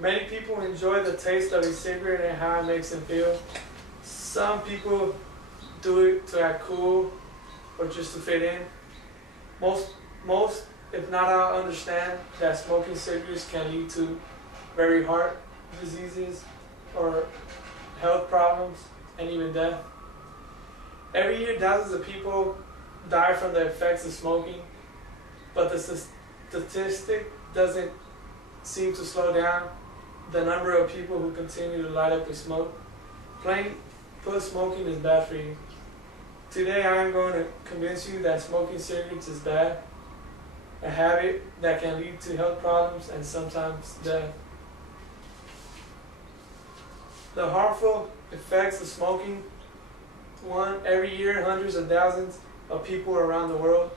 Many people enjoy the taste of a cigarette and how it makes them feel. Some people do it to act cool or just to fit in. Most, if not all, understand that smoking cigarettes can lead to very heart diseases or health problems and even death. Every year, thousands of people die from the effects of smoking, but the statistic doesn't seem to slow down the number of people who continue to light up and smoke. Plain put, smoking is bad for you. Today I am going to convince you that smoking cigarettes is bad, a habit that can lead to health problems and sometimes death. The harmful effects of smoking. 1. Every year, hundreds of thousands of people around the world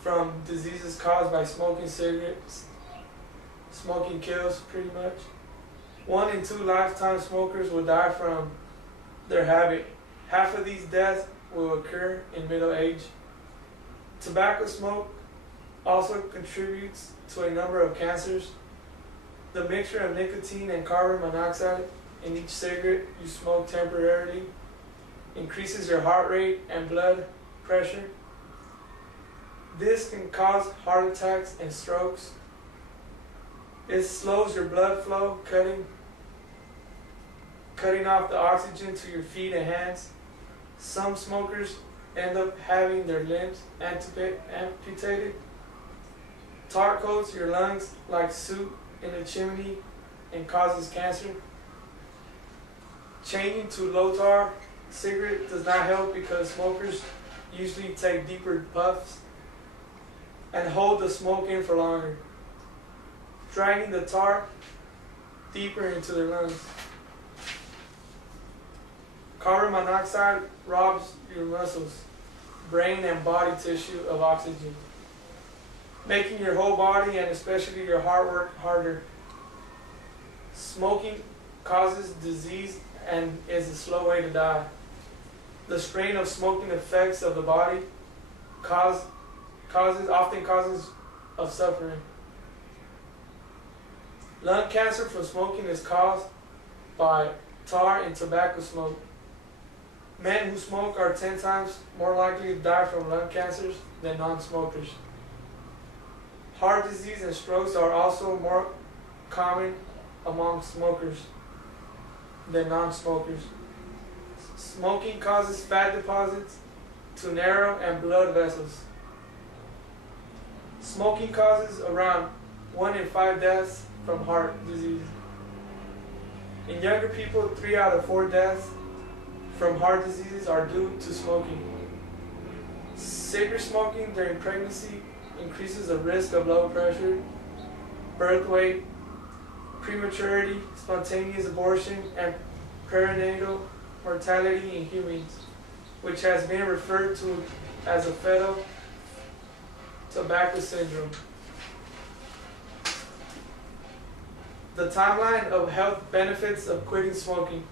from diseases caused by smoking cigarettes. Smoking kills, pretty much. 1 in 2 lifetime smokers will die from their habit. Half of these deaths will occur in middle age. Tobacco smoke also contributes to a number of cancers. The mixture of nicotine and carbon monoxide in each cigarette you smoke temporarily increases your heart rate and blood pressure. This can cause heart attacks and strokes. It slows your blood flow, cutting off the oxygen to your feet and hands. Some smokers end up having their limbs amputated. Tar coats your lungs like soot in a chimney and causes cancer. Changing to low tar cigarette does not help because smokers usually take deeper puffs and hold the smoke in for longer, dragging the tar deeper into their lungs. Carbon monoxide robs your muscles, brain, and body tissue of oxygen, making your whole body and especially your heart work harder. Smoking causes disease and is a slow way to die. The strain of smoking effects of the body often causes of suffering. Lung cancer from smoking is caused by tar and tobacco smoke. Men who smoke are 10 times more likely to die from lung cancers than non-smokers. Heart disease and strokes are also more common among smokers than non-smokers. Smoking causes fat deposits to narrow and blood vessels. Smoking causes around 1 in 5 deaths from heart disease. In younger people, 3 out of 4 deaths from heart diseases are due to smoking. Cigarette smoking during pregnancy increases the risk of low pressure, birth weight, prematurity, spontaneous abortion, and perinatal mortality in humans, which has been referred to as a fetal tobacco syndrome. The timeline of health benefits of quitting smoking.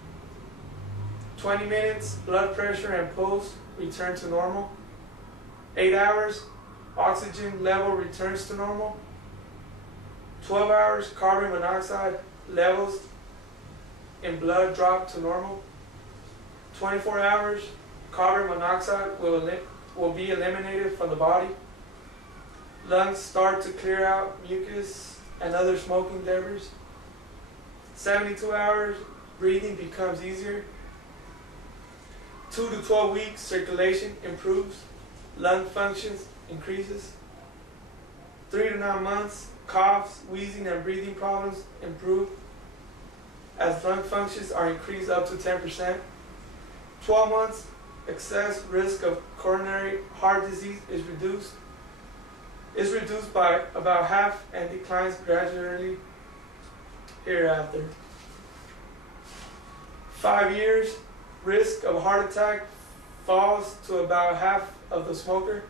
20 minutes, blood pressure and pulse return to normal. 8 hours, oxygen level returns to normal. 12 hours, carbon monoxide levels in blood drop to normal. 24 hours, carbon monoxide will be eliminated from the body. Lungs start to clear out mucus and other smoking debris. 72 hours, breathing becomes easier. 2 to 12 weeks, circulation improves. Lung functions increases. 3 to 9 months, coughs, wheezing, and breathing problems improve as lung functions are increased up to 10%. 12 months, excess risk of coronary heart disease is reduced by about half and declines gradually hereafter. 5 years, risk of heart attack falls to about half of the smoker.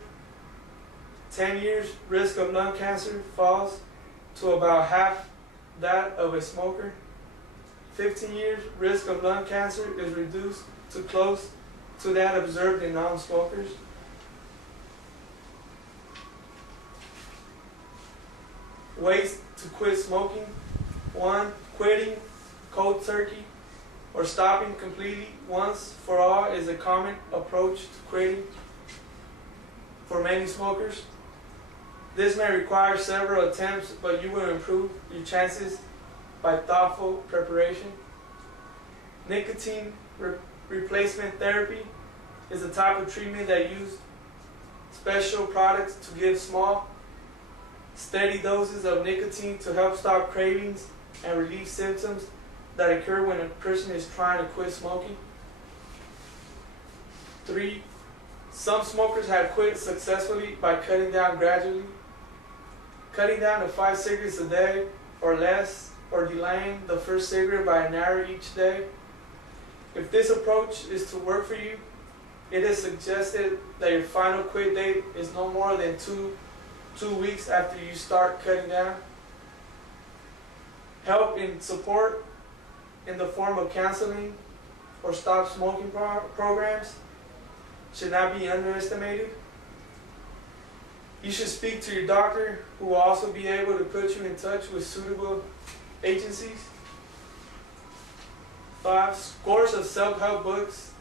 10 years, risk of lung cancer falls to about half that of a smoker. 15 years, risk of lung cancer is reduced to close to that observed in non-smokers. Ways to quit smoking. 1. Quitting cold turkey or stopping completely once for all is a common approach to quitting for many smokers. This may require several attempts, but you will improve your chances by thoughtful preparation. Nicotine replacement therapy is a type of treatment that uses special products to give small, steady doses of nicotine to help stop cravings and relieve symptoms that occur when a person is trying to quit smoking. 3. Some smokers have quit successfully by cutting down gradually. Cutting down to 5 cigarettes a day or less, or delaying the first cigarette by an hour each day. If this approach is to work for you, it is suggested that your final quit date is no more than two weeks after you start cutting down. Help and support in the form of counseling or stop smoking programs should not be underestimated. You should speak to your doctor, who will also be able to put you in touch with suitable agencies. 5. Scores of self-help books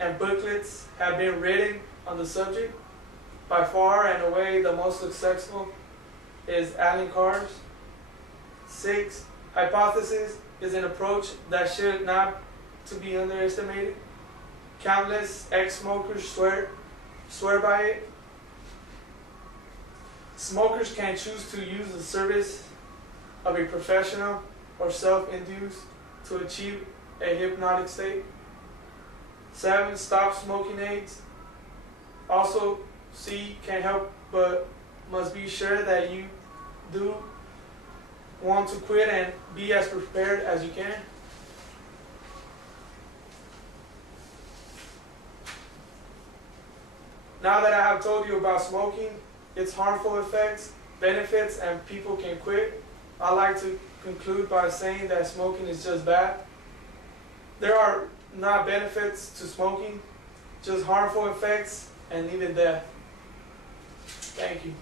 and booklets have been written on the subject. By far and away the most successful is Alan Carr's. 6. Hypothesis is an approach that should not to be underestimated. Countless ex-smokers swear by it. Smokers can choose to use the service of a professional or self-induced to achieve a hypnotic state. 7. Stop smoking aids. Also, C can help, but must be sure that you do want to quit and be as prepared as you can. Now that I have told you about smoking, its harmful effects, benefits, and people can quit, I'd like to conclude by saying that smoking is just bad. There are not benefits to smoking, just harmful effects and even death. Thank you.